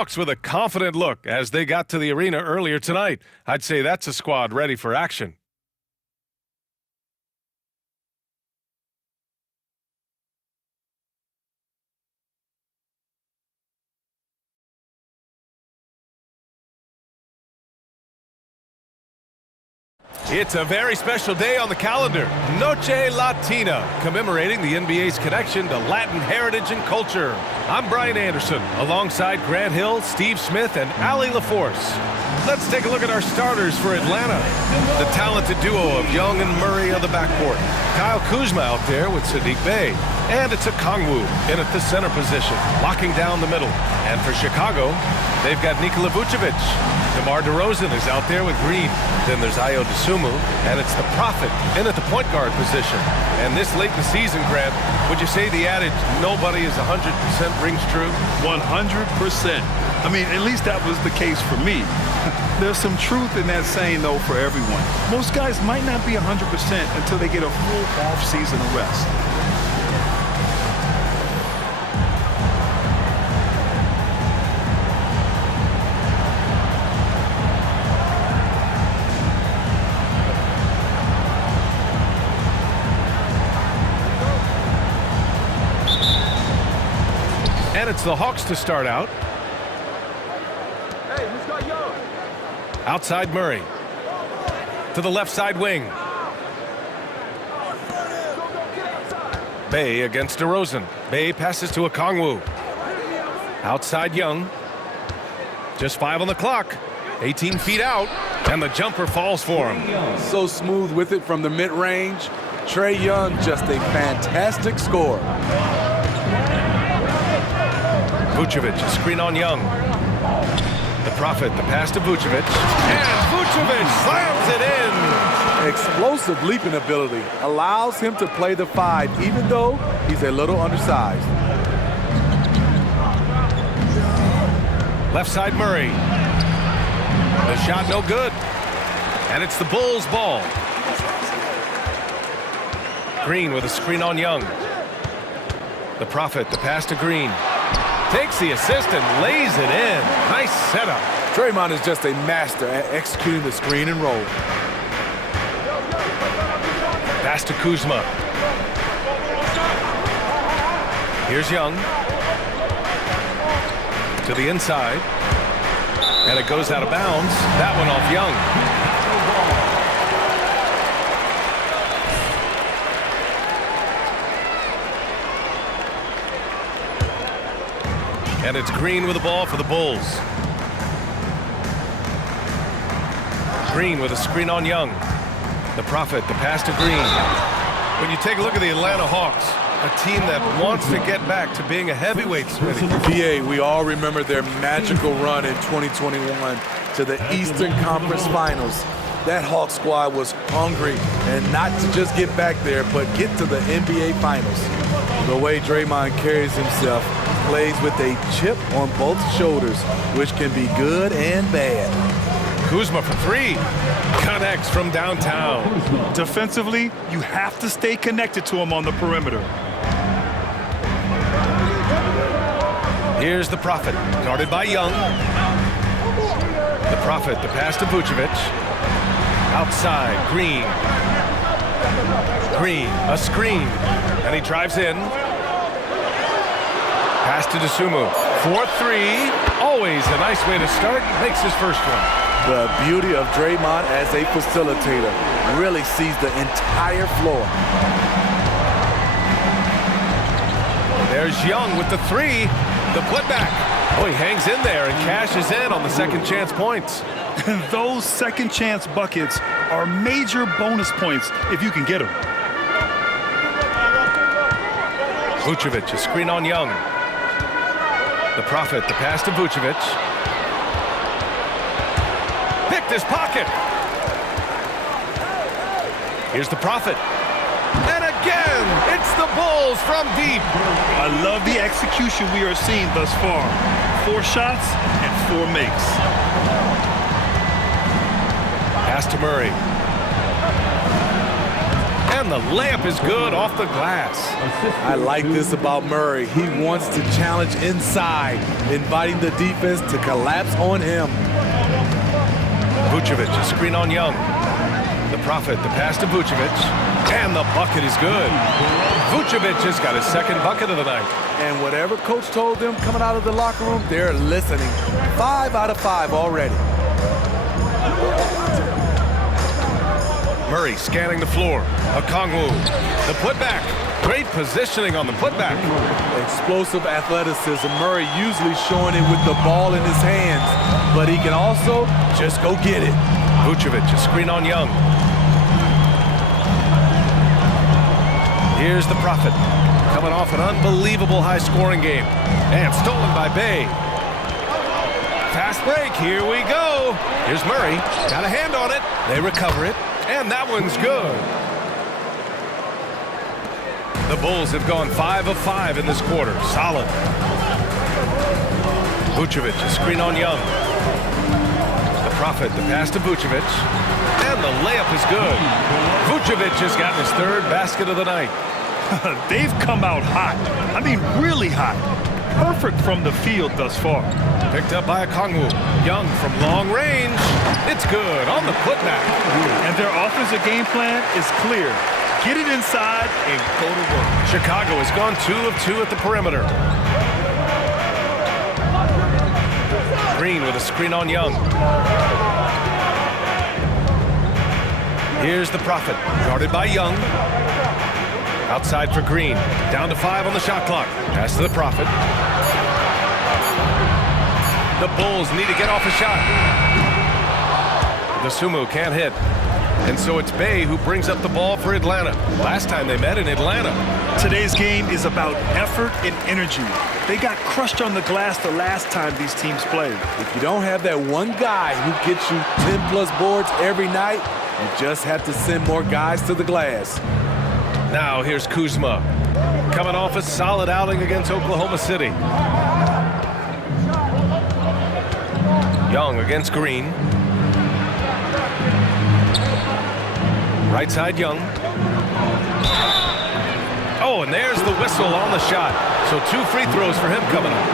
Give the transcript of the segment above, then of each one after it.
Hawks with a confident look as they got to the arena earlier tonight. I'd say that's a squad ready for action. It's a very special day on the calendar, Noche Latina, commemorating the NBA's connection to Latin heritage and culture. I'm Brian Anderson, alongside Grant Hill, Steve Smith, and Allie LaForce. Let's take a look at our starters for Atlanta. The talented duo of Young and Murray on the backcourt. Kyle Kuzma out there with Saddiq Bey. And it's Okongwu in at the center position, locking down the middle. And for Chicago, they've got Nikola Vucevic. DeMar DeRozan is out there with Green. Then there's Ayo Dosunmu, and it's the Prophet in at the point guard position. And this late in the season, Grant, would you say the adage, nobody is 100% rings true? 100%. I mean, at least that was the case for me. There's some truth in that saying, though, for everyone. Most guys might not be 100% until they get a full off-season of rest. And it's the Hawks to start out. Outside Murray. To the left side wing. Bey against DeRozan. Bey passes to Okongwu. Outside Young. Just 5 on the clock. 18 feet out. And the jumper falls for him. So smooth with it from the mid-range. Trae Young, just a fantastic scorer. Vucevic, a screen on Young. The Prophet, the pass to Vucevic. And Vucevic slams it in! Explosive leaping ability allows him to play the 5, even though he's a little undersized. Left side Murray. The shot no good. And it's the Bulls' ball. Green with a screen on Young. The Prophet, the pass to Green. Takes the assist and lays it in. Nice setup. Draymond is just a master at executing the screen and roll. Pass to Kuzma. Here's Young. To the inside. And it goes out of bounds. That one off Young. And it's Green with the ball for the Bulls. Green with a screen on Young. The Prophet, the pass to Green. When you take a look at the Atlanta Hawks, a team that wants to get back to being a heavyweight, Smitty. VA, we all remember their magical run in 2021 to the Eastern Conference Finals. That Hawks squad was hungry, and not to just get back there, but get to the NBA Finals. The way Draymond carries himself, plays with a chip on both shoulders, which can be good and bad. Kuzma for 3. Connects from downtown. Defensively, you have to stay connected to him on the perimeter. Here's the Prophet, guarded by Young. The Prophet, the pass to Vucevic. Outside, Green. Green, a screen. And he drives in. Pass to Dosunmu. 4-3. Always a nice way to start. Makes his first one. The beauty of Draymond as a facilitator really sees the entire floor. There's Young with the 3. The putback. Oh, he hangs in there and cashes in on the second chance points. Those second chance buckets are major bonus points if you can get them. Vucevic, a screen on Young. The Prophet, the pass to Vucevic. Picked his pocket. Here's the Prophet. And again, it's the Bulls from deep. I love the execution we are seeing thus far. 4 shots and 4 makes. Pass to Murray. And the layup is good off the glass. I like this about Murray. He wants to challenge inside, inviting the defense to collapse on him. Vucevic, a screen on Young. The Prophet, the pass to Vucevic. And the bucket is good. Vucevic has got his second bucket of the night. And whatever coach told them coming out of the locker room, they're listening. 5 out of 5 already. Murray scanning the floor. Okongwu, the putback. Great positioning on the putback. Explosive athleticism. Murray usually showing it with the ball in his hands, but he can also just go get it. Vucevic, a screen on Young. Here's the Prophet, coming off an unbelievable high-scoring game. And stolen by Bey. Fast break, here we go. Here's Murray, got a hand on it. They recover it, and that one's good. The Bulls have gone 5 of 5 in this quarter, solid. Vucevic, a screen on Young. The Prophet, the pass to Vucevic, and the layup is good. Vucevic has gotten his third basket of the night. They've come out hot. I mean, really hot. Perfect from the field thus far. Picked up by Okongwu. Young from long range. It's good on the putback. And their offensive game plan is clear. Get it inside and go to work. Chicago has gone 2 of 2 at the perimeter. Green with a screen on Young. Here's the Prophet, guarded by Young. Outside for Green. Down to 5 on the shot clock. Pass to the Prophet. The Bulls need to get off a shot. The Sumu can't hit. And so it's Bey who brings up the ball for Atlanta. Last time they met in Atlanta. Today's game is about effort and energy. They got crushed on the glass the last time these teams played. If you don't have that one guy who gets you 10-plus boards every night, you just have to send more guys to the glass. Now here's Kuzma, coming off a solid outing against Oklahoma City. Young against Green. Right side Young. Oh, and there's the whistle on the shot. So 2 free throws for him coming up.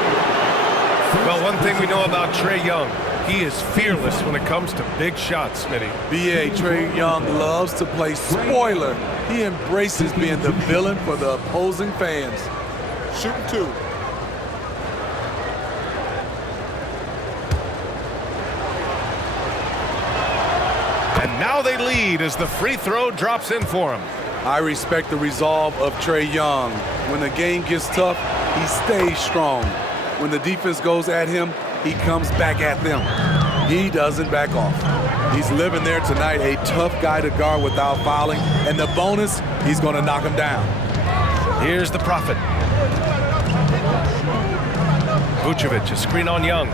Well, one thing we know about Trae Young, he is fearless when it comes to big shots, Smitty. B.A. Trae Young loves to play spoiler. He embraces being the villain for the opposing fans. Shooting 2. And now they lead as the free throw drops in for him. I respect the resolve of Trae Young. When the game gets tough, he stays strong. When the defense goes at him, he comes back at them. He doesn't back off. He's living there tonight, a tough guy to guard without fouling. And the bonus, he's going to knock him down. Here's the Prophet. Vucevic, a screen on Young.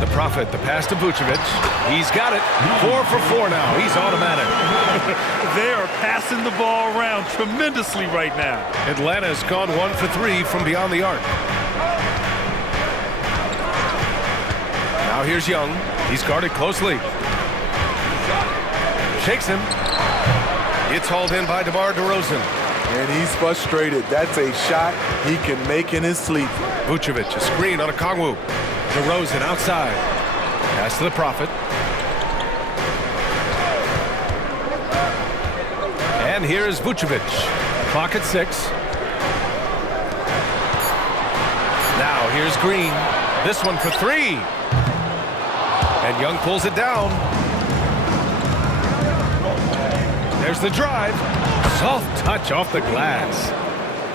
The Prophet, the pass to Vucevic. He's got it. 4 for 4 now. He's automatic. They are passing the ball around tremendously right now. Atlanta has gone 1 for 3 from beyond the arc. Now here's Young. He's guarded closely. Shakes him. It's hauled in by DeMar DeRozan. And he's frustrated. That's a shot he can make in his sleep. Vucevic, a screen on Okongwu. DeRozan outside. Pass to the Prophet. And here's Vucevic. Clock at 6. Now here's Green. This one for 3. And Young pulls it down. There's the drive. Soft touch off the glass.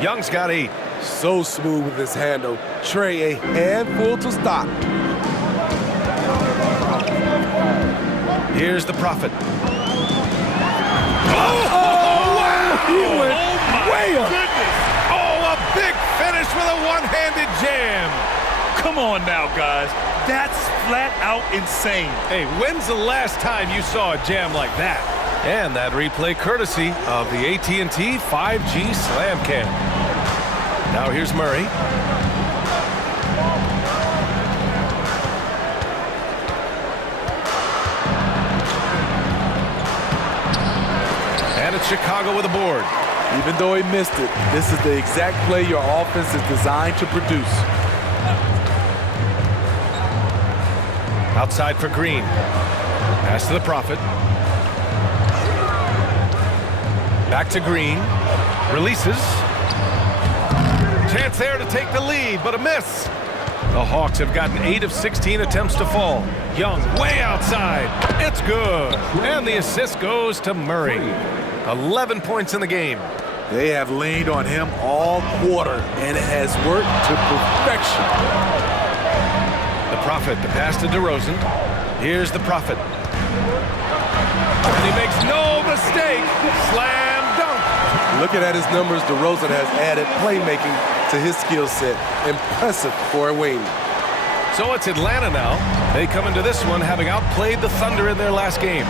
Young's got 8. So smooth with his handle. Trae a handful to stop. Here's the Prophet. Wow! He went way up. Goodness. Oh, a big finish with a one-handed jam. Come on now, guys. That's flat out insane. Hey, when's the last time you saw a jam like that? And that replay courtesy of the AT&T 5G Slam Cam. Now here's Murray. And with Chicago with a board. Even though he missed it, this is the exact play your offense is designed to produce. Outside for Green. Pass to the Prophet. Back to Green. Releases. Chance there to take the lead, but a miss. The Hawks have gotten 8 of 16 attempts to fall. Young way outside. It's good. And the assist goes to Murray. 11 points in the game. They have leaned on him all quarter, and it has worked to perfection. The Prophet, the pass to DeRozan. Here's the Prophet. And he makes no mistake. Slam dunk. Looking at his numbers, DeRozan has added playmaking to his skill set. Impressive for a wing. So it's Atlanta now. They come into this one having outplayed the Thunder in their last game.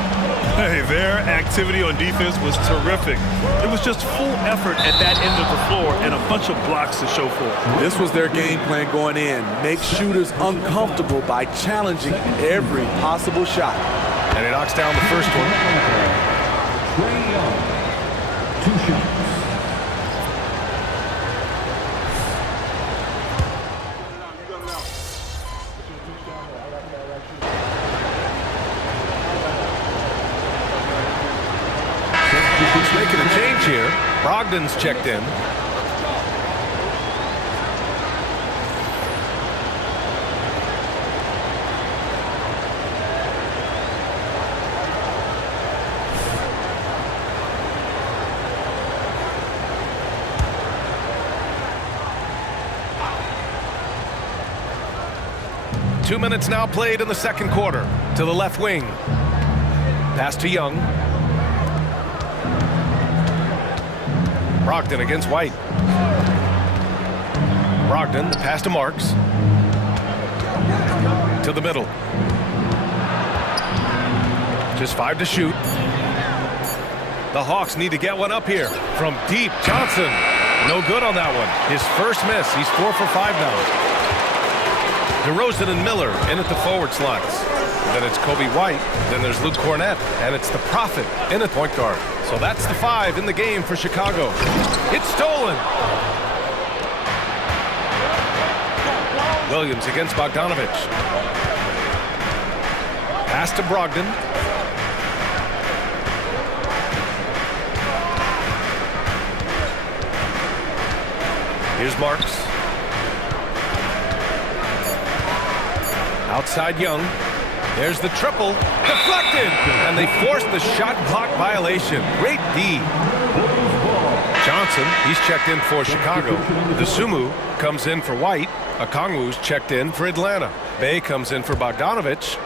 Hey, their activity on defense was terrific. It was just full effort at that end of the floor and a bunch of blocks to show for it. This was their game plan going in. Make shooters uncomfortable by challenging every possible shot. And he knocks down the first one. Trae Young, 2 shots. Making a change here. Brogdon's checked in. Two minutes now played in the second quarter. To the left wing. Pass to Young. Brogdon against White. Brogdon, the pass to Marks. To the middle. Just 5 to shoot. The Hawks need to get one up here. From deep, Johnson. No good on that one. His first miss. He's 4 for 5 now. DeRozan and Miller in at the forward slots. Then it's Kobe White. Then there's Luke Cornett. And it's the Prophet in at point guard. So that's the 5 in the game for Chicago. It's stolen. Williams against Bogdanovich. Pass to Brogdon. Here's Marks. Outside Young. There's the triple. Deflected! And they forced the shot clock violation. Great D. Johnson, he's checked in for Chicago. DeSumo comes in for White. Okongwu's checked in for Atlanta. Bey comes in for Bogdanovich.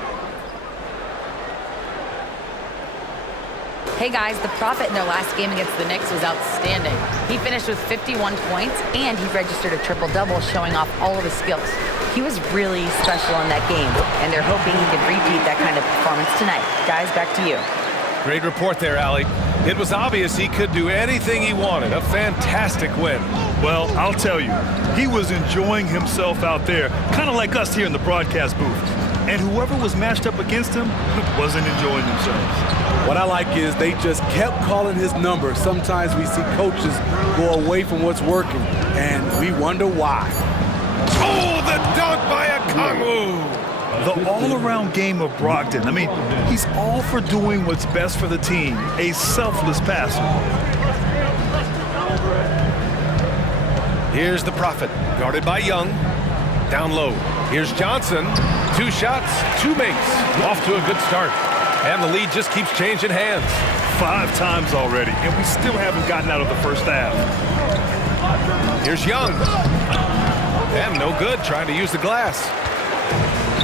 Hey guys, the Prophet in their last game against the Knicks was outstanding. He finished with 51 points and he registered a triple-double showing off all of his skills. He was really special in that game, and they're hoping he can repeat that kind of performance tonight. Guys, back to you. Great report there, Allie. It was obvious he could do anything he wanted. A fantastic win. Well, I'll tell you, he was enjoying himself out there, kind of like us here in the broadcast booth. And whoever was matched up against him wasn't enjoying themselves. What I like is they just kept calling his number. Sometimes we see coaches go away from what's working, and we wonder why. Oh, the dunk by Okongwu! The all-around game of Brogdon. I mean, he's all for doing what's best for the team. A selfless passer. Here's the Prophet, guarded by Young. Down low. Here's Johnson. 2 shots, 2 makes. Off to a good start. And the lead just keeps changing hands. 5 times already, and we still haven't gotten out of the first half. Here's Young. And no good, trying to use the glass.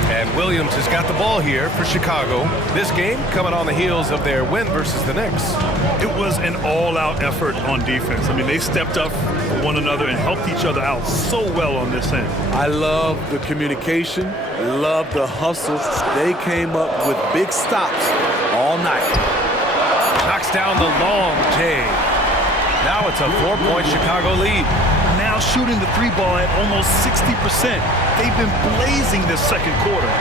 And Williams has got the ball here for Chicago. This game coming on the heels of their win versus the Knicks. It was an all-out effort on defense. I mean, they stepped up for one another and helped each other out so well on this end. I love the communication. I love the hustle. They came up with big stops all night. Knocks down the long J. Now it's a 4-point Chicago lead. Now shooting the 3-ball at almost 60%. They've been blazing this second quarter.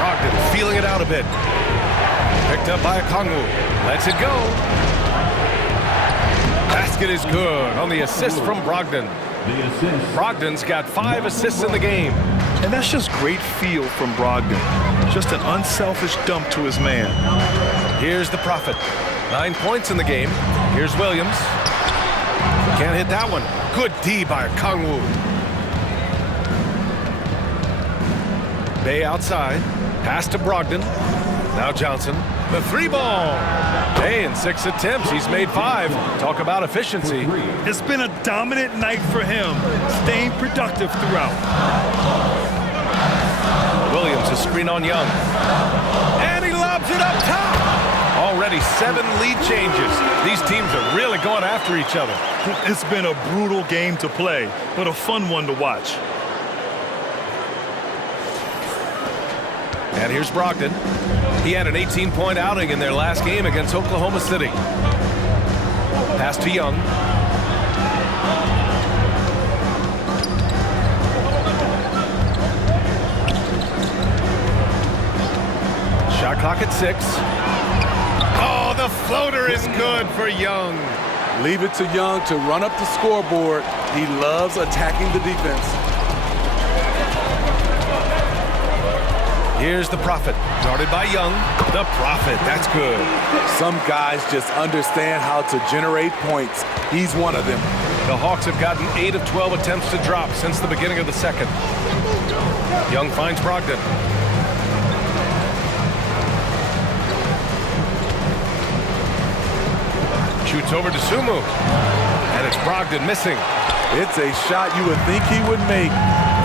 Brogdon feeling it out a bit. Picked up by Okongwu. Lets it go. Basket is good on the assist from Brogdon. The assist. Brogdon's got 5 assists in the game. And that's just great feel from Brogdon. Just an unselfish dump to his man. Here's the Prophet. 9 points in the game. Here's Williams. Can't hit that one. Good D by Okongwu. Bay outside. Pass to Brogdon. Now Johnson. The 3-ball. Bay in 6 attempts. He's made 5. Talk about efficiency. It's been a dominant night for him, staying productive throughout. Williams a screen on Young. And he lobs it up top. Already 7 lead changes. These teams are really going after each other. It's been a brutal game to play, but a fun one to watch. And here's Brogdon. He had an 18-point outing in their last game against Oklahoma City. Pass to Young. Shot clock at 6. Oh, the floater is good for Young. Leave it to Young to run up the scoreboard. He loves attacking the defense. Here's the Prophet. Guarded by Young. The Prophet. That's good. Some guys just understand how to generate points. He's one of them. The Hawks have gotten 8 of 12 attempts to drop since the beginning of the second. Young finds Brogdon. Shoots over to Sumu. And it's Brogdon missing. It's a shot you would think he would make.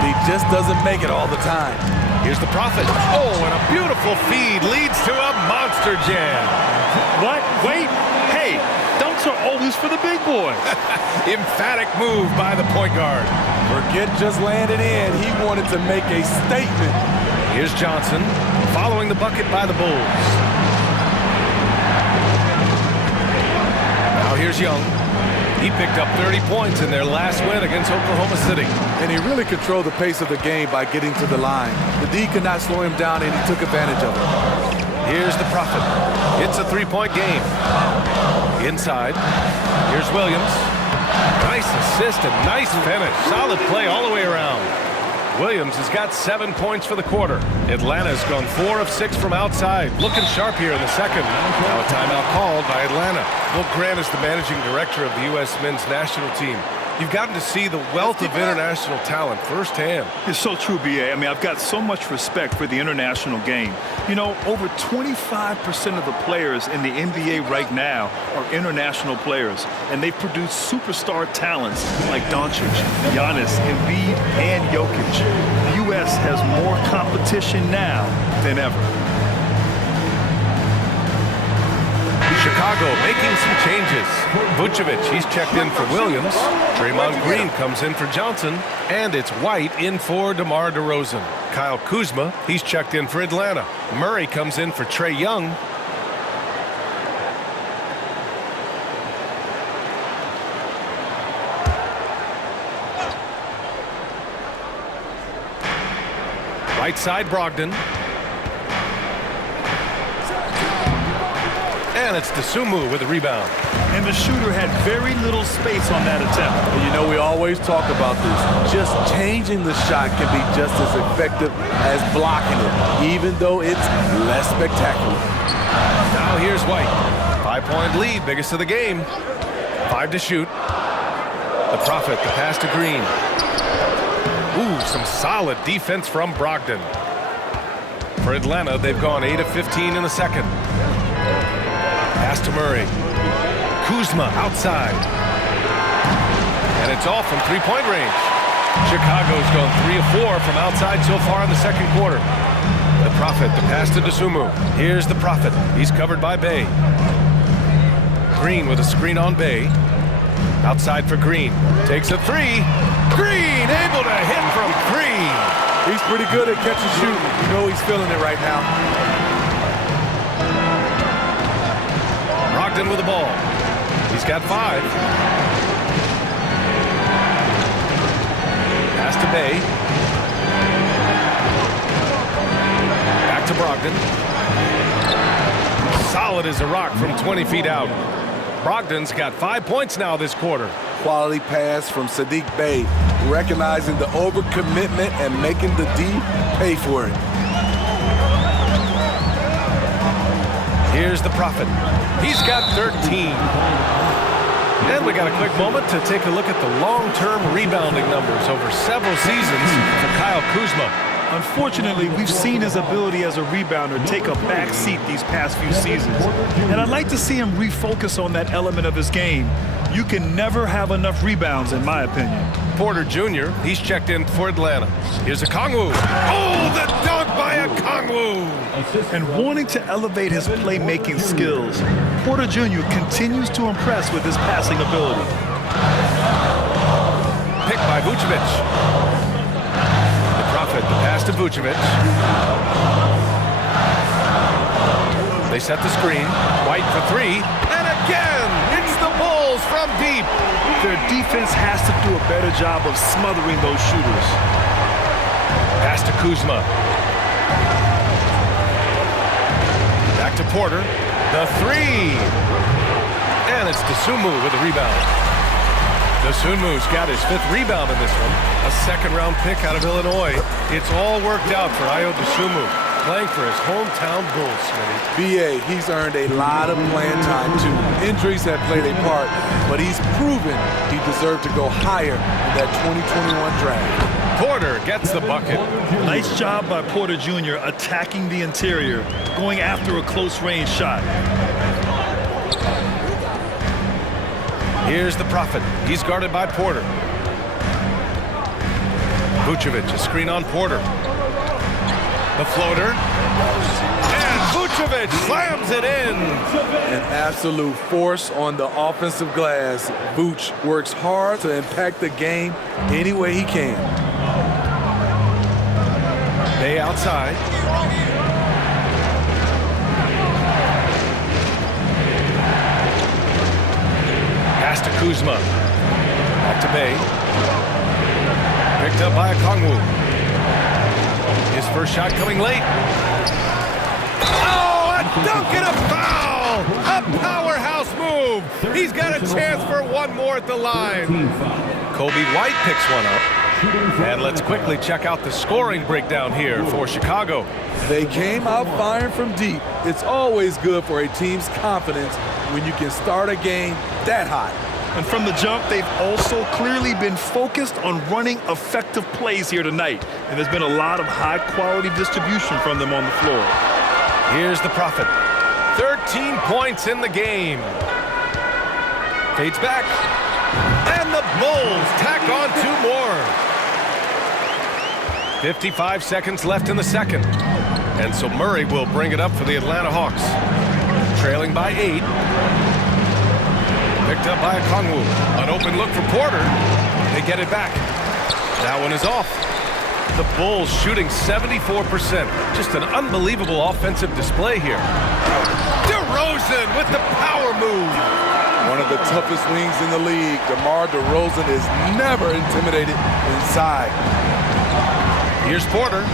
He just doesn't make it all the time. Here's the Prophet. Oh, and a beautiful feed leads to a monster jam. What? Wait. Hey, dunks are always for the big boys. Emphatic move by the point guard. Forget just landing in. He wanted to make a statement. Here's Johnson following the bucket by the Bulls. Now here's Young. He picked up 30 points in their last win against Oklahoma City. And he really controlled the pace of the game by getting to the line. The D could not slow him down, and he took advantage of it. Here's the Prophet. It's a 3-point game. Inside. Here's Williams. Nice assist and nice finish. Solid play all the way around. Williams has got 7 points for the quarter. Atlanta's gone 4 of 6 from outside. Looking sharp here in the second. Now a timeout called by Atlanta. Will Grant is the managing director of the U.S. men's national team. You've gotten to see the wealth of international talent firsthand. It's so true, B.A. I mean, I've got so much respect for the international game. You know, over 25% of the players in the NBA right now are international players, and they've produced superstar talents like Doncic, Giannis, Embiid, and Jokic. The U.S. has more competition now than ever. Chicago making some changes. Vucevic, he's checked in for Williams. Draymond Green comes in for Johnson. And it's White in for DeMar DeRozan. Kyle Kuzma, he's checked in for Atlanta. Murray comes in for Trae Young. Right side, Brogdon. And it's Dosunmu with the rebound. And the shooter had very little space on that attempt. And you know, we always talk about this. Just changing the shot can be just as effective as blocking it, even though it's less spectacular. Now here's White. 5-point lead, biggest of the game. 5 to shoot. The Prophet, the pass to Green. Ooh, some solid defense from Brogdon. For Atlanta, they've gone 8 of 15 in the second. Pass to Murray. Kuzma outside. And it's all from three-point range. Chicago's gone 3 of 4 from outside so far in the second quarter. The Prophet, the pass to Dosunmu. Here's the Prophet. He's covered by Bay. Green with a screen on Bay. Outside for Green. Takes a 3. Green able to hit from 3. He's pretty good at catch and shoot. You know he's feeling it right now. Brogdon with the ball. He's got 5. Pass to Bay. Back to Brogdon. solid as a rock from 20 feet out. Brogdon's got 5 points now this quarter. Quality pass from Sadiq Bey, recognizing the overcommitment and making the D pay for it. Here's the Prophet. He's got 13. And we got a quick moment to take a look at the long-term rebounding numbers over several seasons for Kyle Kuzma. Unfortunately, we've seen his ability as a rebounder take a back seat these past few seasons. And I'd like to see him refocus on that element of his game. You can never have enough rebounds, in my opinion. Porter Jr., he's checked in for Atlanta. Here's Okongwu. Oh, the dunk by Okongwu! And wanting to elevate his playmaking skills, Porter Jr. continues to impress with his passing ability. Picked by Vucevic. The pass to Vucevic. They set the screen. White for three. And again, it's the Bulls from deep. Their defense has to do a better job of smothering those shooters. Pass to Kuzma. Back to Porter. The three. And it's Dosunmu with a rebound. Dosunmu's got his 5th rebound in this one. A second-round pick out of Illinois. It's all worked out for Ayo Dosunmu, playing for his hometown Bulls, Smitty. B.A., he's earned a lot of playing time, too. Injuries have played a part, but he's proven he deserved to go higher in that 2021 draft. Porter gets the bucket. Nice job by Porter Jr. attacking the interior, going after a close-range shot. Here's the Prophet. He's guarded by Porter. Vucevic, a screen on Porter. The floater. And Vucevic slams it in. An absolute force on the offensive glass. Vuce works hard to impact the game any way he can. They outside. Pass to Kuzma. Back to Bey. Picked up by Okongwu. His first shot coming late. Oh, a dunk and a foul! A powerhouse move. He's got a chance for one more at the line. Kobe White picks one up. And let's quickly check out the scoring breakdown here for Chicago. They came out firing from deep. It's always good for a team's confidence when you can start a game that hot. And from the jump, they've also clearly been focused on running effective plays here tonight. And there's been a lot of high-quality distribution from them on the floor. Here's the Prophet. 13 points in the game. Fades back. And the Bulls tack on 2 more. 55 seconds left in the second. And so Murray will bring it up for the Atlanta Hawks. Trailing by 8. Picked up by Okongwu. An open look for Porter. They get it back. That one is off. The Bulls shooting 74%. Just an unbelievable offensive display here. DeRozan with the power move. One of the toughest wings in the league. DeMar DeRozan is never intimidated inside. Here's Porter.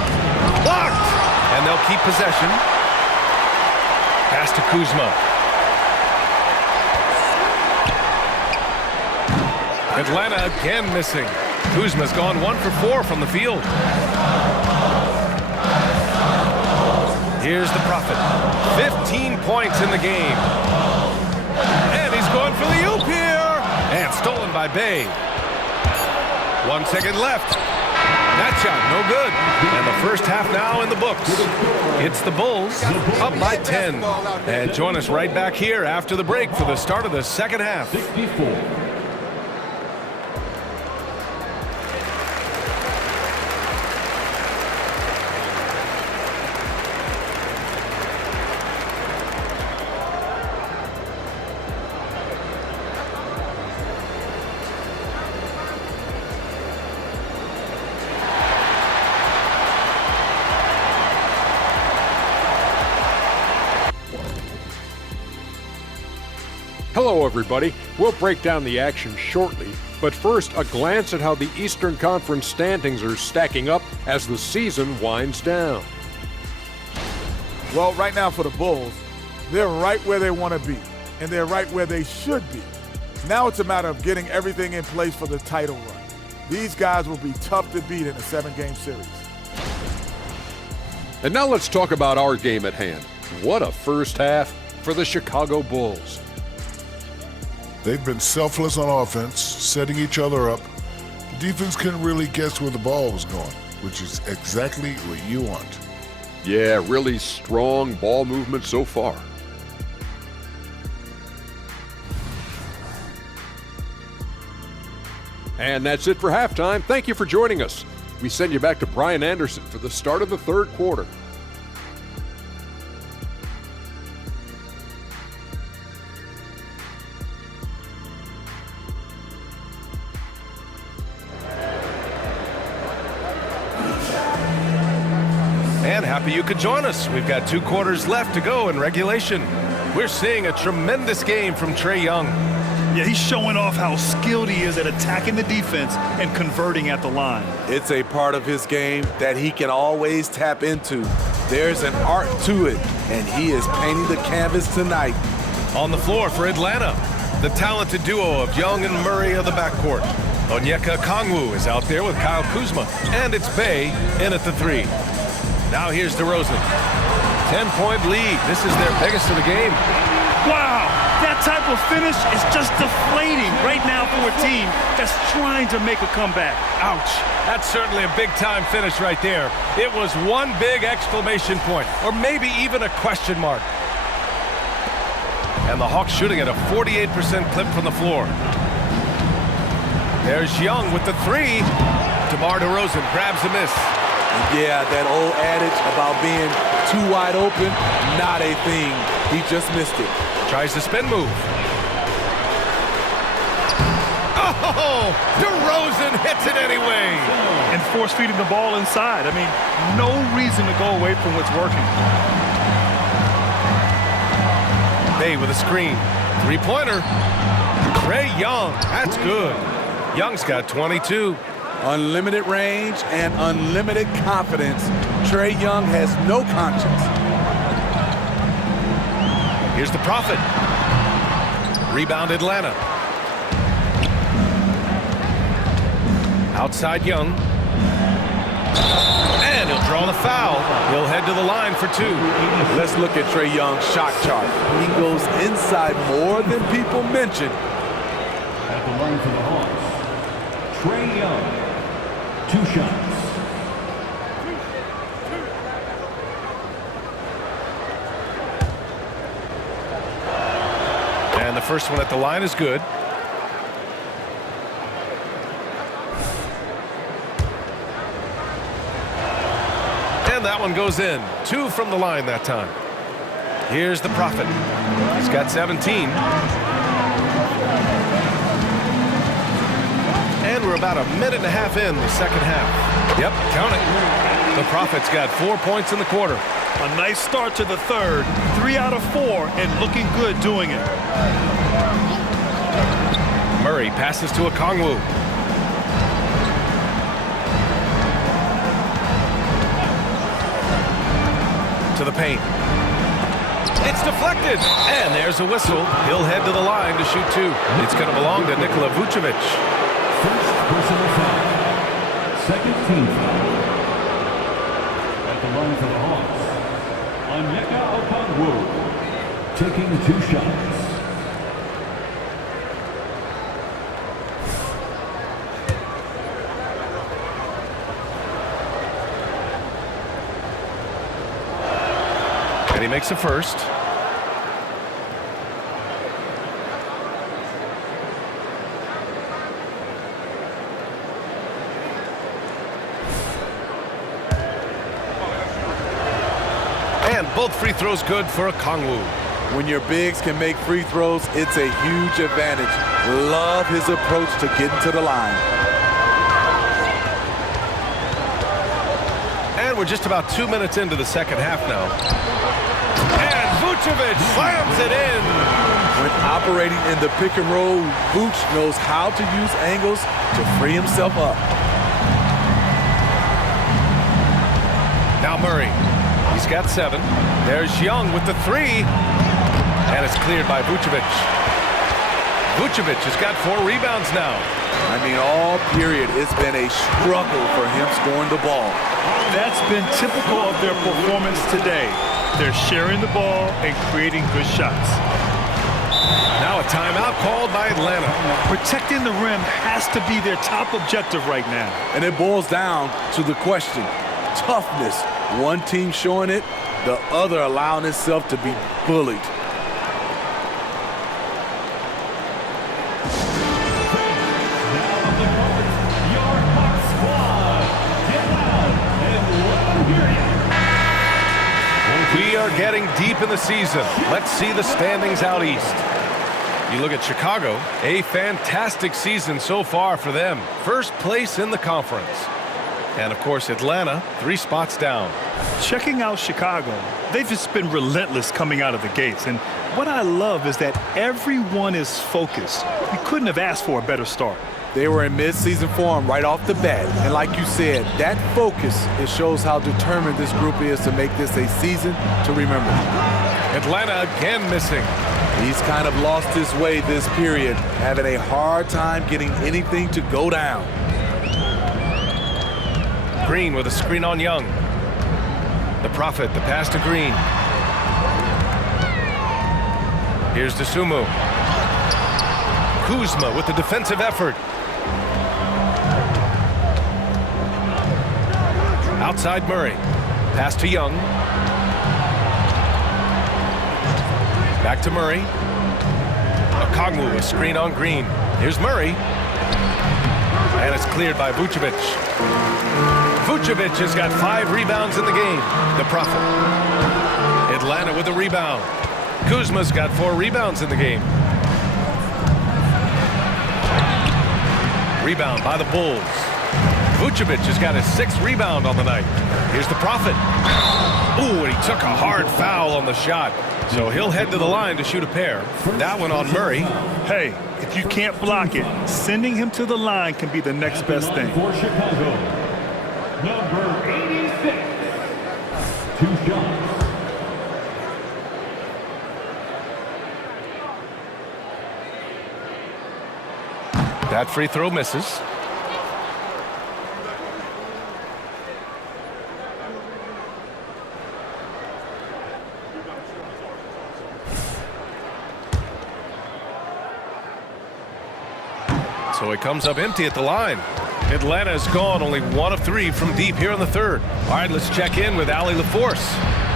Blocked! And they'll keep possession. Pass to Kuzma. Atlanta again missing. Kuzma's gone 1 for 4 from the field. Here's the Prophet. 15 points in the game. And he's going for the oop here. And stolen by Bey. 1 second left. That shot, no good. And the first half now in the books. It's the Bulls up by 10. And join us right back here after the break for the start of the second half. 64. Hello, everybody. We'll break down the action shortly, but first, a glance at how the Eastern Conference standings are stacking up as the season winds down. Well, right now for the Bulls, They're right where they want to be, and they're right where they should be. Now it's a matter of getting everything in place for the title run. These guys will be tough to beat in a 7-game series. And now let's talk about our game at hand. What a first half for the Chicago Bulls. They've been selfless on offense, setting each other up. The defense couldn't really guess where the ball was going, which is exactly what you want. Yeah, really strong ball movement so far. And that's it for halftime. Thank you for joining us. We send you back to Brian Anderson for the start of the third quarter. And happy you could join us. We've got 2 quarters left to go in regulation. We're seeing a tremendous game from Trae Young. Yeah, he's showing off how skilled he is at attacking the defense and converting at the line. It's a part of his game that he can always tap into. There's an art to it, and he is painting the canvas tonight. On the floor for Atlanta, the talented duo of Young and Murray of the backcourt. Onyeka Okongwu is out there with Kyle Kuzma, and it's Bey in at the 3. Now here's DeRozan. 10-point lead. This is their biggest of the game. Wow, that type of finish is just deflating right now for a team that's trying to make a comeback. Ouch. That's certainly a big-time finish right there. It was one big exclamation point, or maybe even a question mark. And the Hawks shooting at a 48% clip from the floor. There's Young with the 3. DeMar DeRozan grabs the miss. Yeah, that old adage about being too wide open, not a thing. He just missed it. Tries the spin move. Oh, DeRozan hits it anyway. And force feeding the ball inside. I mean, no reason to go away from what's working. Bey with a screen. 3-pointer. Trae Young, that's good. Young's got 22. Unlimited range and unlimited confidence. Trae Young has no conscience. Here's the Prophet. Rebound Atlanta. Outside Young. And he'll draw the foul. He'll head to the line for 2. Let's look at Trae Young's shot chart. He goes inside more than people mention. At the line for the Hawks, Trae Young. 2 shots. And the first one at the line is good. And that one goes in. 2 from the line that time. Here's the Prophet. He's got 17. And we're about a minute and a half in the second half. Yep, count it. The Prophet's got 4 points in the quarter. A nice start to the third. 3 out of 4 and looking good doing it. Murray passes to Okongwu. To the paint. It's deflected. And there's a whistle. He'll head to the line to shoot 2. It's going to belong to Nikola Vucevic. First personal foul. Second team foul. At the line for the Hawks, Onyeka Okongwu taking 2 shots. And he makes a first. And both free throws good for Okongwu. When your bigs can make free throws, it's a huge advantage. Love his approach to getting to the line. And we're just about 2 minutes into the second half now. And Vucevic slams it in. When operating in the pick and roll, Vooch knows how to use angles to free himself up. Now Murray. He's got 7. There's Young with the 3. And it's cleared by Vucevic. Vucevic has got 4 rebounds now. I mean, all period, it's been a struggle for him scoring the ball. That's been typical of their performance today. They're sharing the ball and creating good shots. Now a timeout called by Atlanta. Protecting the rim has to be their top objective right now. And it boils down to the question, toughness. One team showing it, the other allowing itself to be bullied. We are getting deep in the season. Let's see the standings out east. You look at Chicago, a fantastic season so far for them. First place in the conference. And, of course, Atlanta, 3 spots down. Checking out Chicago, they've just been relentless coming out of the gates. And what I love is that everyone is focused. We couldn't have asked for a better start. They were in mid-season form right off the bat. And like you said, that focus, it shows how determined this group is to make this a season to remember. Atlanta again missing. He's kind of lost his way this period, having a hard time getting anything to go down. Green with a screen on Young. The Prophet, the pass to Green. Here's Dosunmu. Kuzma with the defensive effort. Outside Murray. Pass to Young. Back to Murray. Okongwu, a screen on Green. Here's Murray. And it's cleared by Vucevic. Vucevic has got 5 rebounds in the game. The Prophet. Atlanta with a rebound. Kuzma's got 4 rebounds in the game. Rebound by the Bulls. Vucevic has got his 6th rebound on the night. Here's the Prophet. Ooh, and he took a hard foul on the shot. So he'll head to the line to shoot a pair. That one on Murray. Hey, if you can't block it, sending him to the line can be the next best thing. For Chicago, number 86, 2 shots. That free throw misses. So he comes up empty at the line. Atlanta has gone only 1 of 3 from deep here in the third. All right, let's check in with Allie LaForce.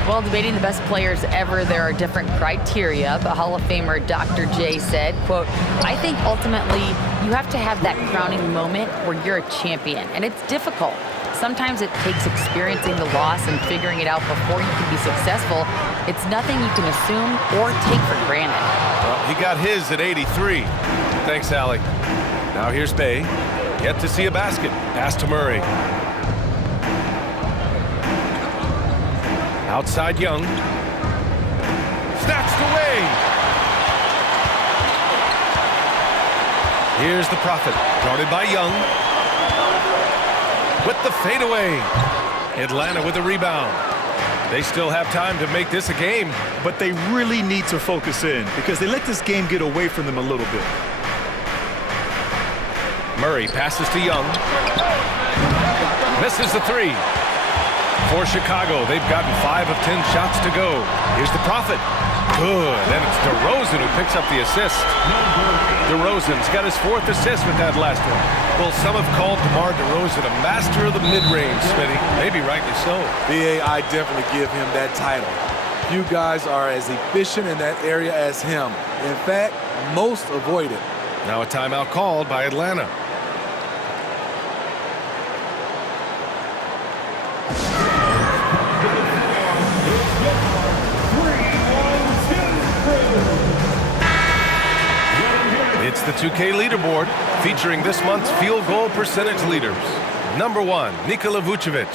Well, debating the best players ever, there are different criteria, but Hall of Famer Dr. J said, quote, I think ultimately you have to have that crowning moment where you're a champion, and it's difficult. Sometimes it takes experiencing the loss and figuring it out before you can be successful. It's nothing you can assume or take for granted. Well, he got his at 83. Thanks, Allie. Now here's Bay. Yet to see a basket. Pass to Murray. Outside Young. Snatched away. Here's the Prophet. Guarded by Young. With the fadeaway. Atlanta with a rebound. They still have time to make this a game. But they really need to focus in because they let this game get away from them a little bit. Murray passes to Young. Misses the 3. For Chicago, they've gotten 5 of 10 shots to go. Here's the Prophet. Good. And it's DeRozan who picks up the assist. DeRozan's got his 4th assist with that last one. Well, some have called DeMar DeRozan a master of the mid-range, Smitty. Maybe rightly so. BA, I definitely give him that title. Few guys are as efficient in that area as him. In fact, most avoid it. Now a timeout called by Atlanta. It's the 2K leaderboard featuring this month's field goal percentage leaders. Number 1, Nikola Vucevic.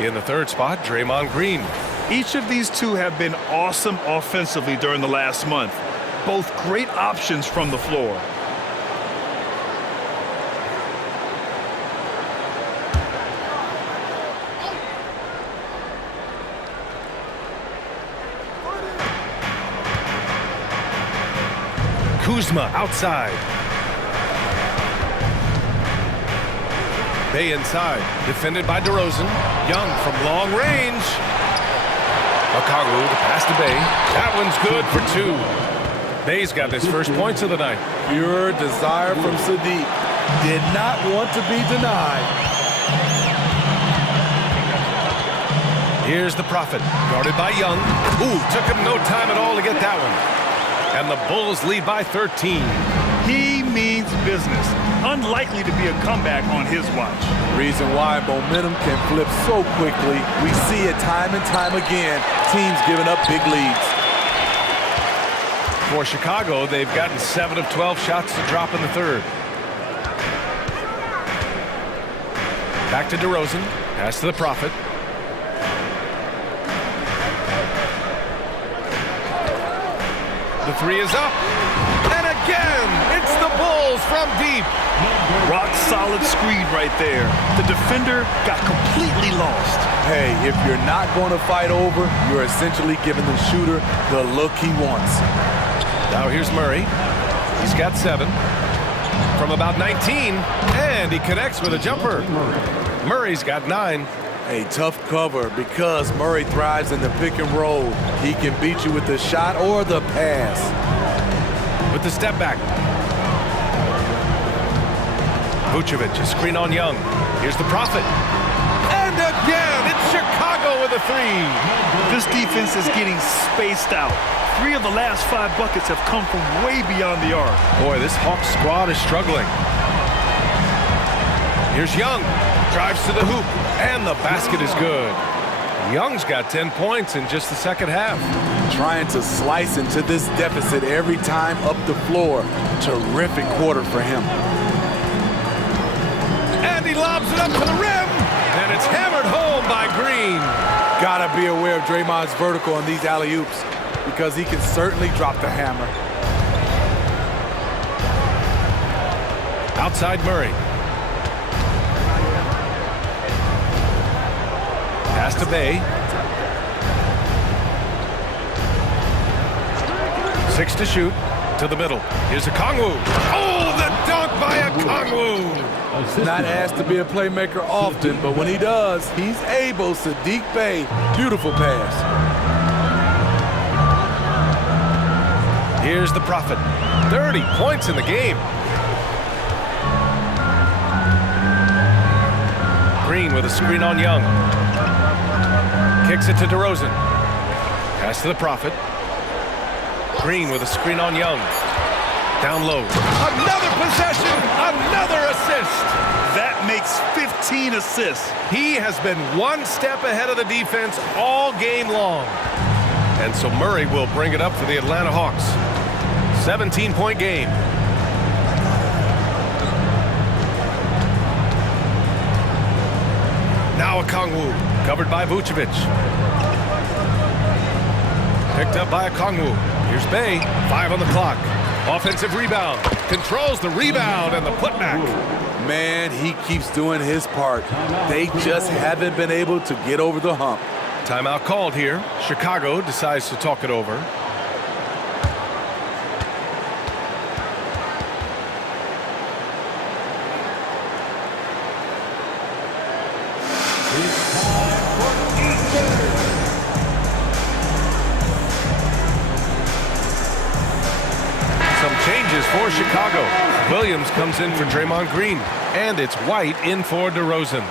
In the 3rd spot, Draymond Green. Each of these 2 have been awesome offensively during the last month. Both great options from the floor. Kuzma outside. Bey inside, defended by DeRozan. Young from long range. Okongwu, the pass to Bey. That one's good for 2. Bey's got his first points of the night. Pure desire from Sadiq. Did not want to be denied. Here's the Prophet, guarded by Young. Ooh, took him no time at all to get that one. And the Bulls lead by 13. He means business. Unlikely to be a comeback on his watch. Reason why momentum can flip so quickly. We see it time and time again. Teams giving up big leads. For Chicago, they've gotten 7 of 12 shots to drop in the third. Back to DeRozan. Pass to the Prophet. The 3 is up. And again, it's the Bulls from deep. Rock solid screen right there. The defender got completely lost. Hey, if you're not going to fight over, you're essentially giving the shooter the look he wants. Now here's Murray. He's got 7 from about 19, and he connects with a jumper. Murray's got 9. A tough cover because Murray thrives in the pick and roll. He can beat you with the shot or the pass. With the step back. Vucevic, a screen on Young. Here's the Prophet. And again, it's Chicago with a 3. This defense is getting spaced out. 3 of the last 5 buckets have come from way beyond the arc. Boy, this Hawks squad is struggling. Here's Young. Drives to the hoop, and the basket is good. Young's got 10 points in just the second half. Trying to slice into this deficit every time up the floor. Terrific quarter for him. And he lobs it up to the rim, and it's hammered home by Green. Gotta be aware of Draymond's vertical on these alley-oops because he can certainly drop the hammer. Outside Murray. Pass to Bey. 6 to shoot. To the middle. Here's Okongwu. Oh, the dunk by Okongwu. Not asked to be a playmaker often, but when he does, he's able. Sadiq Bey. Beautiful pass. Here's the Prophet. 30 points in the game. Green with a screen on Young. Kicks it to DeRozan. Pass to the Prophet. Green with a screen on Young. Down low. Another possession, another assist. That makes 15 assists. He has been one step ahead of the defense all game long. And so Murray will bring it up for the Atlanta Hawks. 17-point game. Now Okongwu, covered by Vucevic. Picked up by Okongwu. Here's Bey, 5 on the clock. Offensive rebound, controls the rebound and the putback. Man, he keeps doing his part. They just haven't been able to get over the hump. Timeout called here. Chicago decides to talk it over. Some changes for Chicago. Williams comes in for Draymond Green, and it's White in for DeRozan.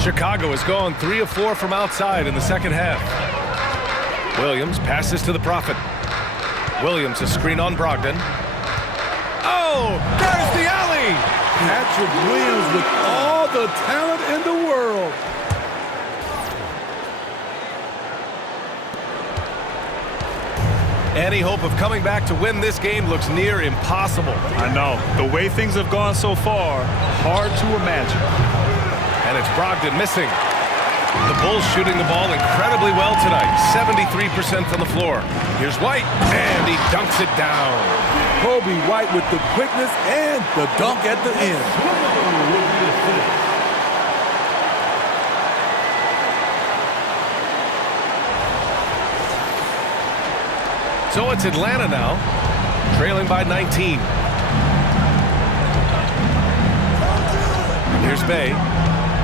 Chicago has gone 3 of 4 from outside in the second half. Williams passes to the Prophet. Williams a screen on Brogdon. Oh, there's the alley! Patrick Williams with all the talent in the world. Any hope of coming back to win this game looks near impossible. I know. The way things have gone so far, hard to imagine. And it's Brogdon missing. The Bulls shooting the ball incredibly well tonight, 73% from the floor. Here's White, and he dunks it down. Kobe White with the quickness and the dunk at the end. So it's Atlanta now, trailing by 19. Here's Bey,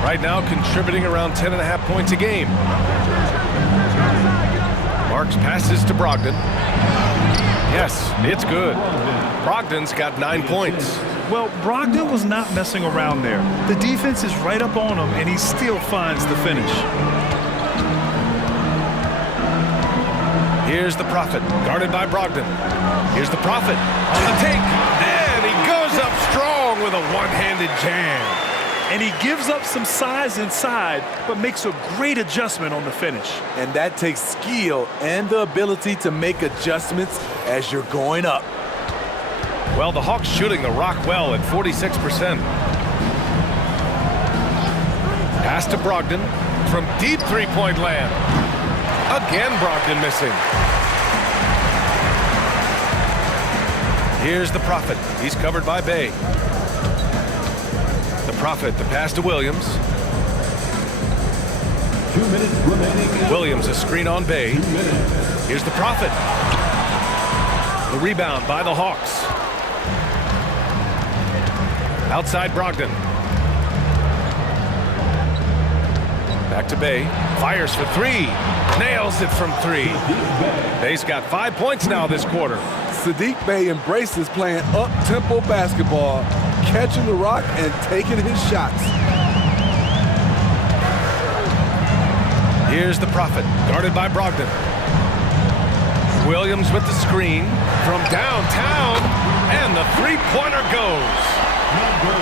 right now contributing around 10.5 points a game. Marks passes to Brogdon. Yes, it's good. Brogdon's got 9 points. Well, Brogdon was not messing around there. The defense is right up on him, and he still finds the finish. Here's the Prophet, guarded by Brogdon. Here's the Prophet on the take, and he goes up strong with a one-handed jam. And he gives up some size inside, but makes a great adjustment on the finish. And that takes skill and the ability to make adjustments as you're going up. Well, the Hawks shooting the rock well at 46%. Pass to Brogdon from deep three-point land. Again, Brogdon missing. Here's the Prophet. He's covered by Bey. The Prophet, the pass to Williams. 2 minutes remaining. Williams, a screen on Bey. Here's the Prophet. The rebound by the Hawks. Outside Brogdon. Back to Bey. Fires for three. Nails it from three. Bey's got 5 points now this quarter. Saddiq Bey embraces playing up-tempo basketball, catching the rock and taking his shots. Here's the Prophet, guarded by Brogdon. Williams with the screen from downtown, and the three-pointer goes.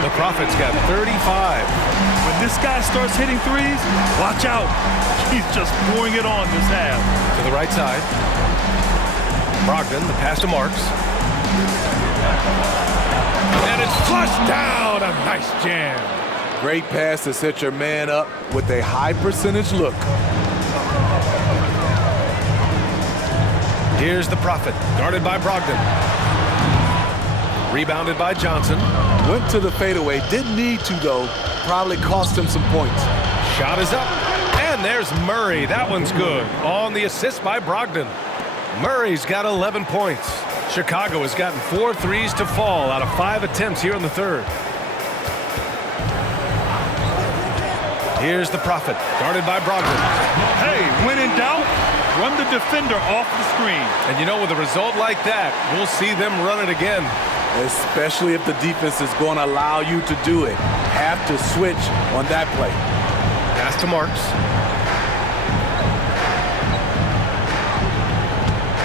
The Prophet's got 35. When this guy starts hitting threes, watch out. He's just pouring it on this half. To the right side. Brogdon, the pass to Marks. And it's flushed down. A nice jam. Great pass to set your man up with a high percentage look. Here's the Prophet, guarded by Brogdon. Rebounded by Johnson. Went to the fadeaway, didn't need to though. Probably cost him some points. Shot is up, and there's Murray. That one's good. On the assist by Brogdon. Murray's got 11 points. Chicago has gotten 4 threes to fall out of 5 attempts here in the third. Here's the Prophet, guarded by Brogdon. Hey, when in doubt, run the defender off the screen. And you know, with a result like that, we'll see them run it again. Especially if the defense is going to allow you to do it. Have to switch on that play. Pass to Marks.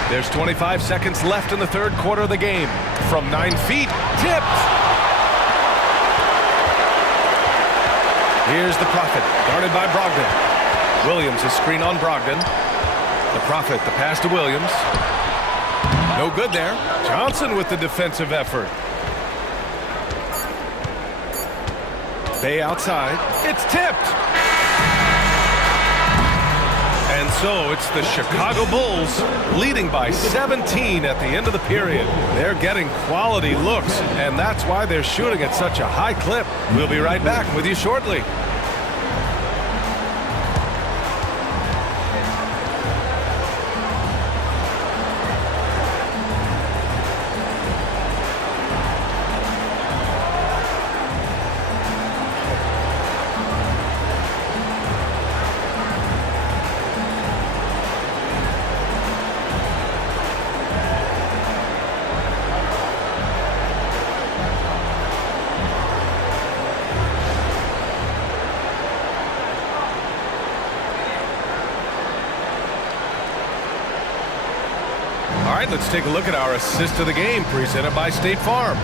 There's 25 seconds left in the third quarter of the game. From 9 feet, tipped. Here's the Prophet, guarded by Brogdon. Williams, a screen on Brogdon. The Prophet, the pass to Williams. No good there. Johnson with the defensive effort. Bey outside. It's tipped. And so it's the Chicago Bulls leading by 17 at the end of the period. They're getting quality looks, and that's why they're shooting at such a high clip. We'll be right back with you shortly. All right, let's take a look at our assist of the game presented by State Farm.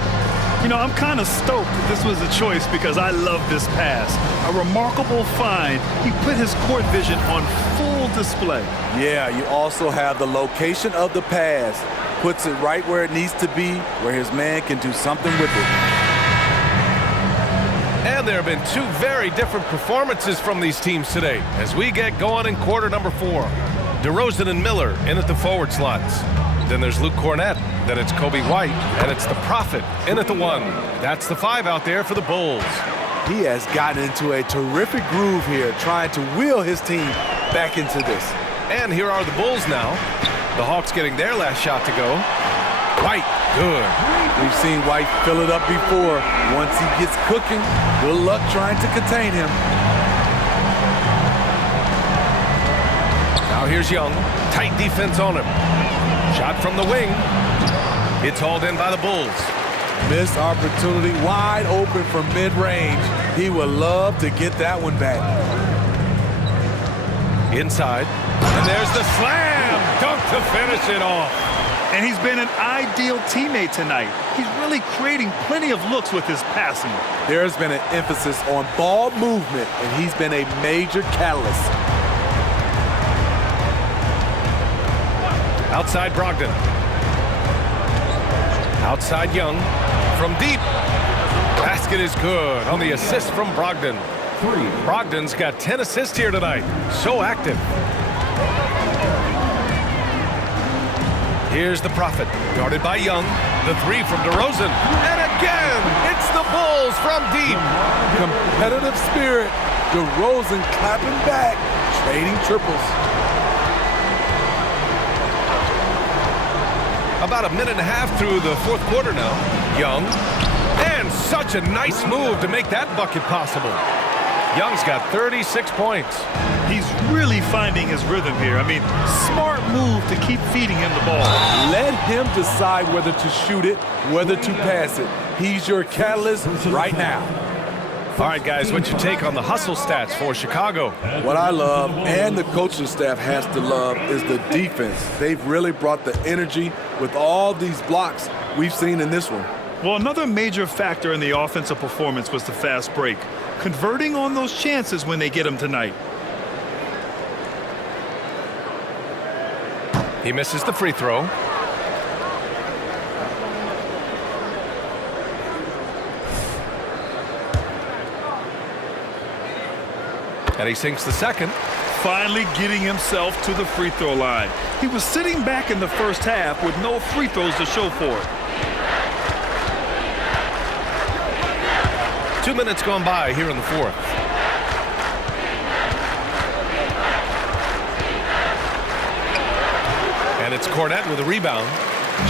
You know, I'm kind of stoked that this was a choice because I love this pass. A remarkable find. He put his court vision on full display. Yeah, you also have the location of the pass. Puts it right where it needs to be, where his man can do something with it. And And there have been two very different performances from these teams today as we get going in quarter number 4. DeRozan and Miller in at the forward slots. Then there's Luke Cornett. Then it's Kobe White. And it's the Prophet in at the 1. That's the 5 out there for the Bulls. He has gotten into a terrific groove here, trying to wheel his team back into this. And here are the Bulls now. The Hawks getting their last shot to go. White, good. We've seen White fill it up before. Once he gets cooking, good luck trying to contain him. Now here's Young. Tight defense on him. Shot from the wing. It's hauled in by the Bulls. Missed opportunity, wide open from mid-range. He would love to get that one back. Inside. And there's the slam. Dunk to finish it off. And he's been an ideal teammate tonight. He's really creating plenty of looks with his passing. There's been an emphasis on ball movement, and he's been a major catalyst. Outside Brogdon. Outside Young. From deep. Basket is good on the assist from Brogdon. Brogdon's got 10 assists here tonight. So active. Here's the Prophet, guarded by Young. The 3 from DeRozan. And again, it's the Bulls from deep. Competitive spirit. DeRozan clapping back, trading triples. About a minute and a half through the 4th quarter now. Young. And such a nice move to make that bucket possible. Young's got 36 points. He's really finding his rhythm here. I mean, smart move to keep feeding him the ball. Let him decide whether to shoot it, whether to pass it. He's your catalyst right now. All right, guys, what's your take on the hustle stats for Chicago? What I love, and the coaching staff has to love, is the defense. They've really brought the energy with all these blocks we've seen in this one. Well, another major factor in the offensive performance was the fast break, converting on those chances when they get them tonight. He misses the free throw. And he sinks the second. Finally getting himself to the free throw line. He was sitting back in the first half with no free throws to show for it. 2 minutes gone by here in the 4th. And it's Cornett with a rebound.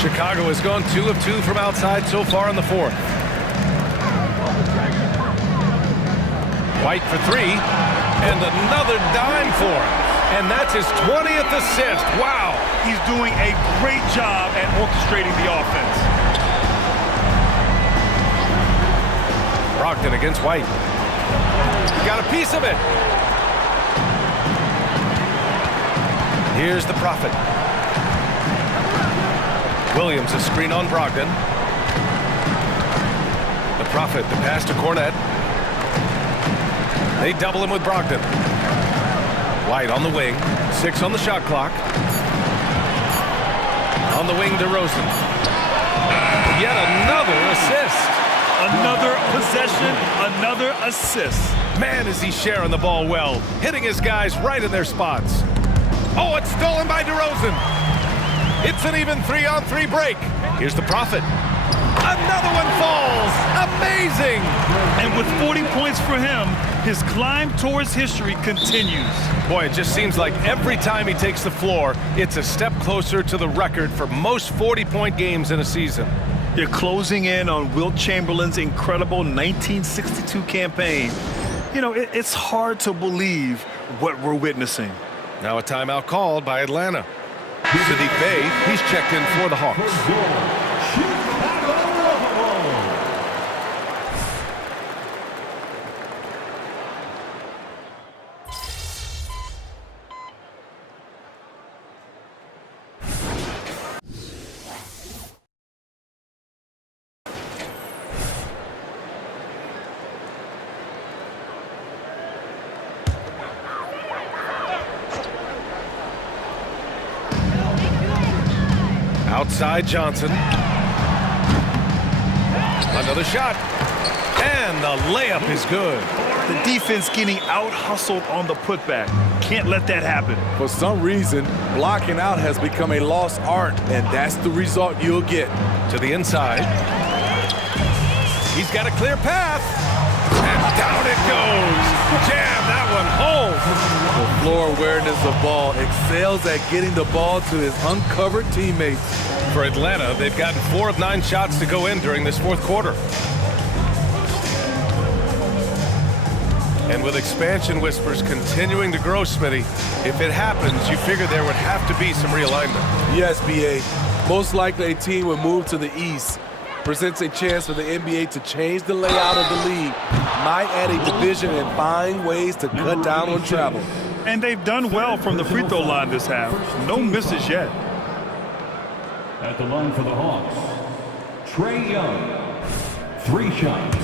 Chicago has gone 2 of 2 from outside so far in the 4th. White for 3. And another dime for him. And that's his 20th assist. Wow. He's doing a great job at orchestrating the offense. Brogdon against White. Got a piece of it. Here's the Prophet. Williams a screen on Brogdon. The Prophet, the pass to Cornett. They double him with Brogdon. White on the wing. 6 on the shot clock. On the wing, DeRozan. Yet another assist. Another possession, another assist. Man, is he sharing the ball well. Hitting his guys right in their spots. Oh, it's stolen by DeRozan. It's an even 3-on-3 break. Here's the Prophet. Another one falls. Amazing. And with 40 points for him, his climb towards history continues. Boy, it just seems like every time he takes the floor, it's a step closer to the record for most 40-point games in a season. They're closing in on Wilt Chamberlain's incredible 1962 campaign. You know, it's hard to believe what we're witnessing. Now a timeout called by Atlanta. Sadiq Bey, he's checked in for the Hawks. Outside Johnson. Another shot. And the layup is good. The defense getting out-hustled on the putback. Can't let that happen. For some reason, blocking out has become a lost art, and that's the result you'll get. To the inside. He's got a clear path. And down it goes. Jam that one home. The floor awareness of ball excels at getting the ball to his uncovered teammates. For Atlanta, they've gotten 4 of 9 shots to go in during this fourth quarter. And with expansion whispers continuing to grow, Smitty, if it happens, you figure there would have to be some realignment. Yes, B.A. Most likely a team would move to the east. Presents a chance for the NBA to change the layout of the league. Might add a division and find ways to cut down on travel. And they've done well from the free throw line this half. No misses yet. At the line for the Hawks, Trae Young. 3 shots.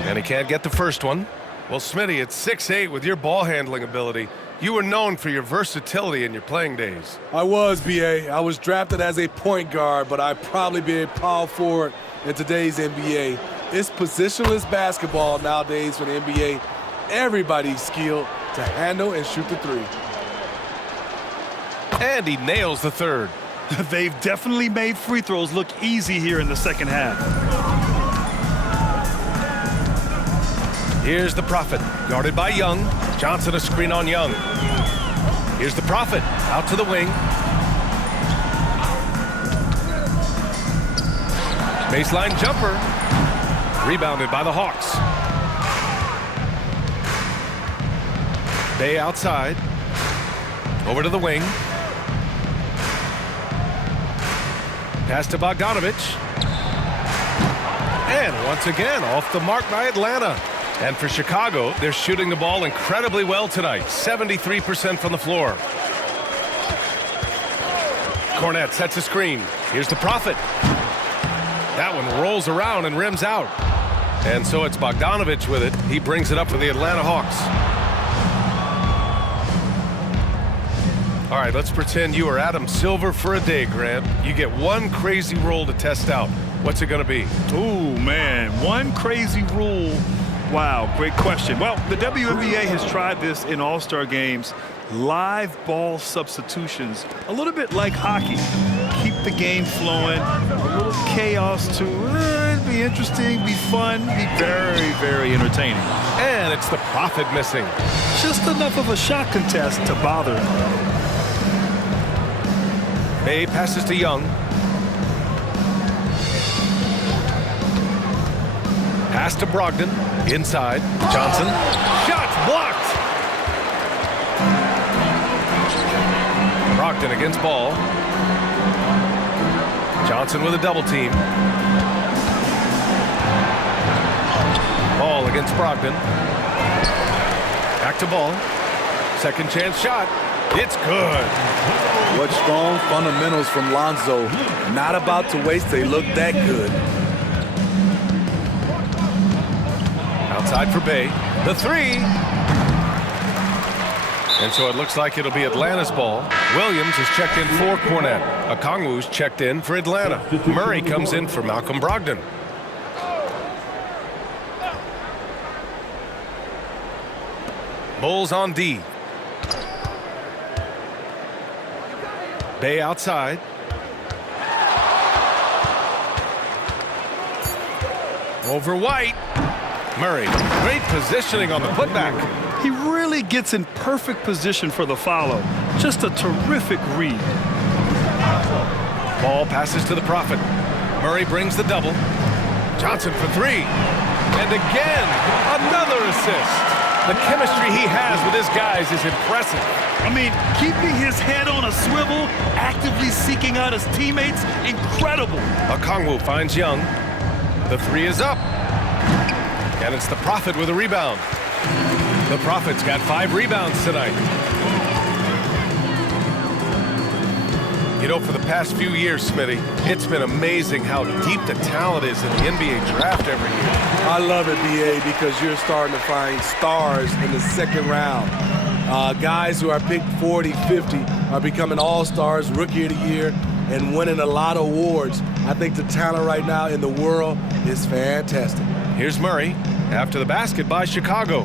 And he can't get the first one. Well, Smitty, at 6'8" with your ball handling ability, you were known for your versatility in your playing days. I was, B.A. I was drafted as a point guard, but I'd probably be a power forward in today's NBA. It's positionless basketball nowadays for the NBA. Everybody's skilled to handle and shoot the three. And he nails the third. They've definitely made free throws look easy here in the second half. Here's the Prophet, guarded by Young. Johnson a screen on Young. Here's the Prophet, out to the wing. Baseline jumper, rebounded by the Hawks. Bey outside, over to the wing. Pass to Bogdanovich. And once again, off the mark by Atlanta. And for Chicago, they're shooting the ball incredibly well tonight. 73% from the floor. Cornette sets a screen. Here's the Prophet. That one rolls around and rims out. And so it's Bogdanovich with it. He brings it up for the Atlanta Hawks. All right, let's pretend you are Adam Silver for a day, Grant. You get one crazy rule to test out. What's it going to be? Oh, man, one crazy rule. Wow, great question. Well, the WNBA has tried this in All-Star games. Live ball substitutions, a little bit like hockey. Keep the game flowing, a little chaos too. It'd be interesting, be fun, be very, very entertaining. And it's the Prophet missing. Just enough of a shot contest to bother him. Bey passes to Young. Pass to Brogdon. Inside. Johnson. Shots blocked. Brogdon against Ball. Johnson with a double team. Ball against Brogdon. Back to Ball. Second chance shot. It's good. What strong fundamentals from Lonzo. Not about to waste. They look that good. Outside for Bey. The three. And so it looks like it'll be Atlanta's ball. Williams has checked in for Cornette. Okongwu's checked in for Atlanta. Murray comes in for Malcolm Brogdon. Bulls on D. Bey outside. Over White. Murray, great positioning on the putback. He really gets in perfect position for the follow. Just a terrific read. Ball passes to the Prophet. Murray brings the double. Johnson for three. And again, another assist. The chemistry he has with his guys is impressive. I mean, keeping his head on a swivel, actively seeking out his teammates, incredible. Okongwu finds Young. The three is up. And it's the Prophet with a rebound. The Prophet's got 5 rebounds tonight. You know, for the past few years, Smitty, it's been amazing how deep the talent is in the NBA draft every year. I love it, B.A., because you're starting to find stars in the second round. Guys who are picked 40, 50 are becoming all-stars, rookie of the year, and winning a lot of awards. I think the talent right now in the world is fantastic. Here's Murray after the basket by Chicago.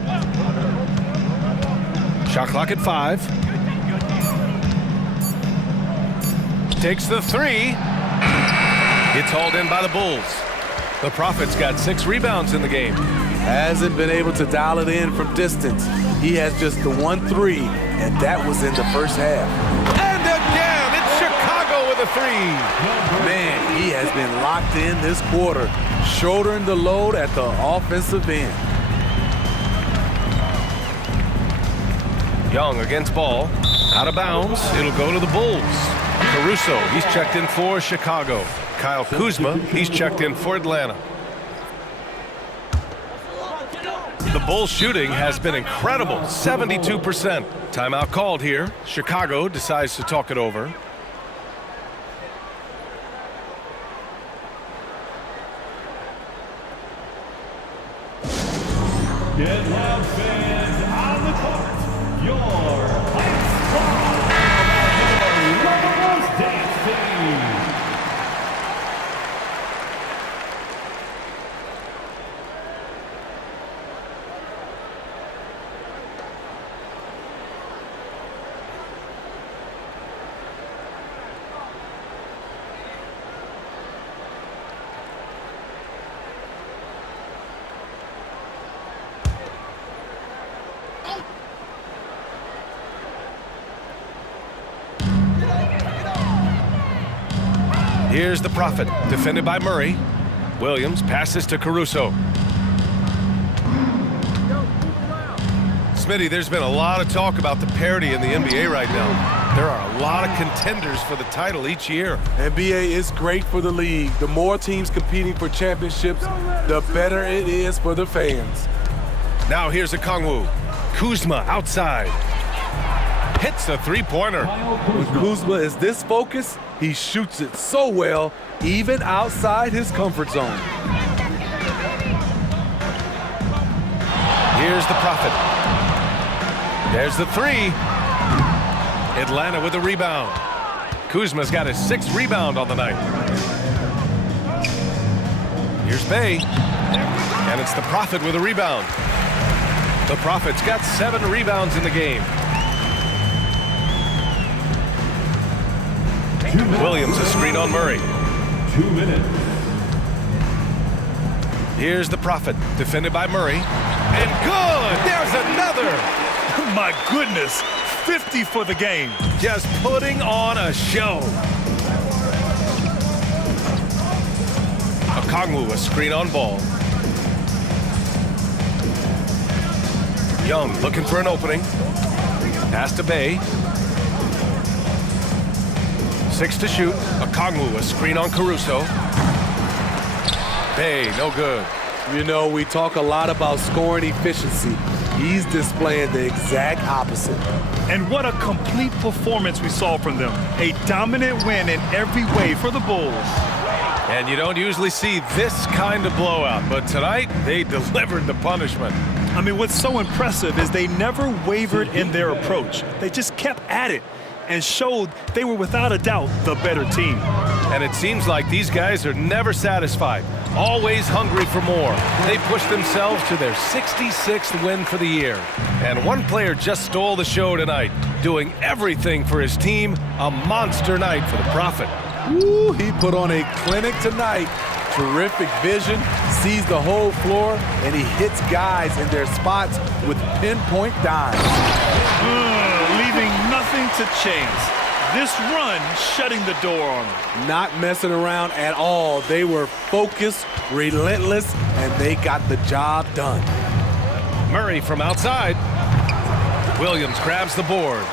Shot clock at 5. Takes the 3. It's hauled in by the Bulls. The Prophet's got 6 rebounds in the game. Hasn't been able to dial it in from distance. He has just the 1 3, and that was in the first half. And again, it's Chicago with a 3. Man, he has been locked in this quarter, shouldering the load at the offensive end. Young against Ball. Out of bounds. It'll go to the Bulls. Caruso, he's checked in for Chicago. Kyle Kuzma, he's checked in for Atlanta. The Bulls shooting has been incredible, 72%. Timeout called here. Chicago decides to talk it over. Get loud, fans, on the court. Your Heights Squad, Lovers Dance Team. Here's the Prophet, defended by Murray. Williams passes to Caruso. Smitty, there's been a lot of talk about the parity in the NBA right now. There are a lot of contenders for the title each year. NBA is great for the league. The more teams competing for championships, the better it is for the fans. Now here's Okongwu. Kuzma outside. Hits a three-pointer. When Kuzma is this focused, he shoots it so well, even outside his comfort zone. Here's the Prophet. There's the 3. Atlanta with the rebound. Kuzma's got his 6th rebound on the night. Here's Bey. And it's the Prophet with a rebound. The Prophet's got 7 rebounds in the game. Williams a screen on Murray. 2 minutes. Here's the Prophet, defended by Murray. And good! There's another! My goodness, 50 for the game. Just putting on a show. Okongwu a screen on Ball. Young looking for an opening. Pass to Bey. 6 to shoot. Okongwu a screen on Caruso. Bey, no good. You know, we talk a lot about scoring efficiency. He's displaying the exact opposite. And what a complete performance we saw from them. A dominant win in every way for the Bulls. And you don't usually see this kind of blowout, but tonight they delivered the punishment. I mean, what's so impressive is they never wavered in their approach. They just kept at it and showed they were without a doubt the better team. And it seems like these guys are never satisfied, always hungry for more. They pushed themselves to their 66th win for the year. And one player just stole the show tonight, doing everything for his team. A monster night for the Prophet. Ooh, he put on a clinic tonight. Terrific vision, sees the whole floor, and he hits guys in their spots with pinpoint dimes. Leaving nothing to chance. This run shutting the door on them. Not messing around at all. They were focused, relentless, and they got the job done. Murray from outside. Williams grabs the board.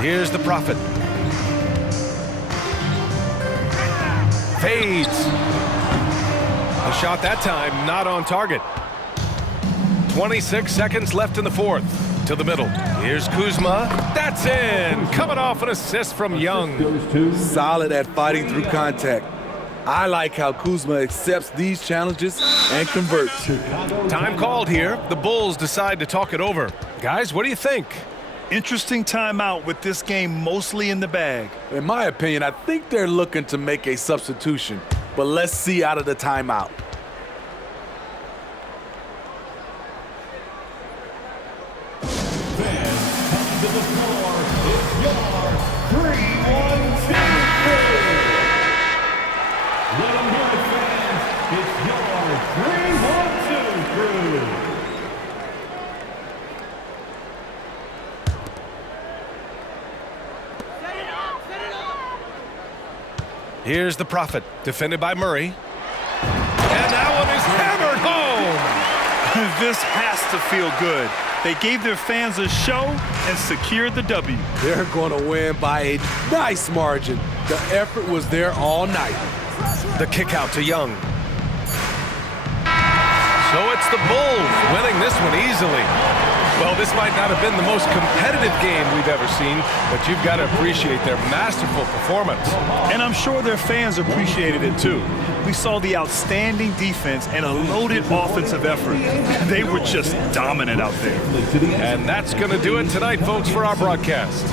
Here's the Prophet. Fades. The shot that time not on target. 26 seconds left in the fourth. To the middle. Here's Kuzma. That's in. Coming off an assist from Young. Solid at fighting through contact. I like how Kuzma accepts these challenges and converts. Time called here. The Bulls decide to talk it over. Guys, what do you think? Interesting timeout with this game mostly in the bag. In my opinion, I think they're looking to make a substitution, but let's see out of the timeout. To the floor, it's your 3-1-2 crew. Let them hear it, fans. It's your 3-1-2 crew. Here's the Prophet, defended by Murray. And that one is hammered home. This has to feel good. They gave their fans a show and secured the W. They're going to win by a nice margin. The effort was there all night. The kick out to Young. So it's the Bulls winning this one easily. Well, this might not have been the most competitive game we've ever seen, but you've got to appreciate their masterful performance. And I'm sure their fans appreciated it too. We saw the outstanding defense and a loaded offensive effort. They were just dominant out there. And that's going to do it tonight, folks, for our broadcast.